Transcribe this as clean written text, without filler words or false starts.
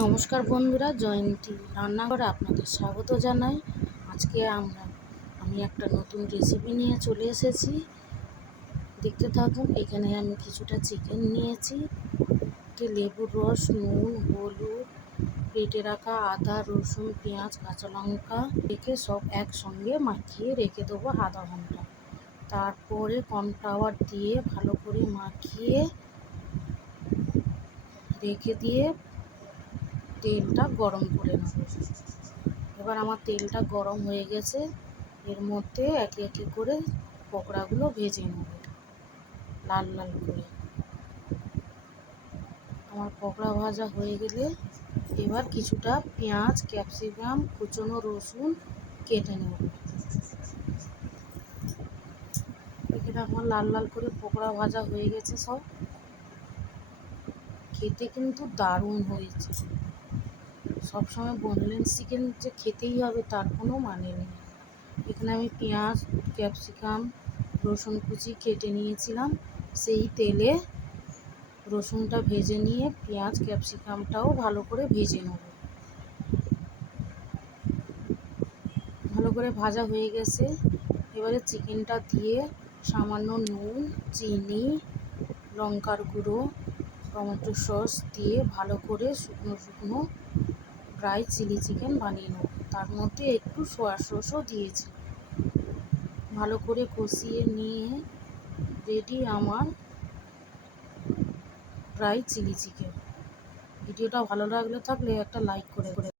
নমস্কার বন্ধুরা, জয়ন্তী রান্নাঘরে আপনাদের স্বাগত জানাই। আজকে আমি একটা নতুন রেসিপি নিয়ে চলে এসেছি, দেখতে থাকুন। এখানে আমি কিছুটা চিকেন নিয়েছি, লেবুর রস, নুন, হলুদ, কেটে রাখা আদা, রসুন, পেঁয়াজ, কাঁচা লঙ্কা রেখে সব একসঙ্গে মাখিয়ে রেখে দেবো আধা ঘন্টা। তারপরে কর্নফ্লাওয়ার দিয়ে ভালো করে মাখিয়ে রেখে দিয়ে তেলটা গরম করে নেব। এবার আমার তেলটা গরম হয়ে গেছে, এর মধ্যে একে একে করে পকোড়াগুলো ভেজে নেব লাল লাল করে। আমার পকোড়া ভাজা হয়ে গেলে এবার কিছুটা পেঁয়াজ, ক্যাপসিকাম, কুচনো রসুন কেটে নেব। এখানে আমার লাল লাল করে পকোড়া ভাজা হয়ে গেছে সব। খেতে কিন্তু দারুণ হয়েছে। সবসময় বোনলেস চিকেন যে খেতেই হবে তার কোনো মানে নেই। এখানে আমি পেঁয়াজ, ক্যাপসিকাম, রসুন কুচি কেটে নিয়েছিলাম, সেই তেলে রসুনটা ভেজে নিয়ে পেঁয়াজ ক্যাপসিকামটাও ভালো করে ভেজে নেব। ভালো করে ভাজা হয়ে গেছে, এবারে চিকেনটা দিয়ে সামান্য নুন, চিনি, লঙ্কার গুঁড়ো, টমেটো সস দিয়ে ভালো করে শুকনো শুকনো ড্রাই চিলি চিকেন বানিয়ে নেব। তার মধ্যে একটু সয়া সসও দিয়েছি। ভালো করে কষিয়ে নিয়ে রেডি আমার ড্রাই চিলি চিকেন। ভিডিওটা ভালো লাগলে একটা লাইক করে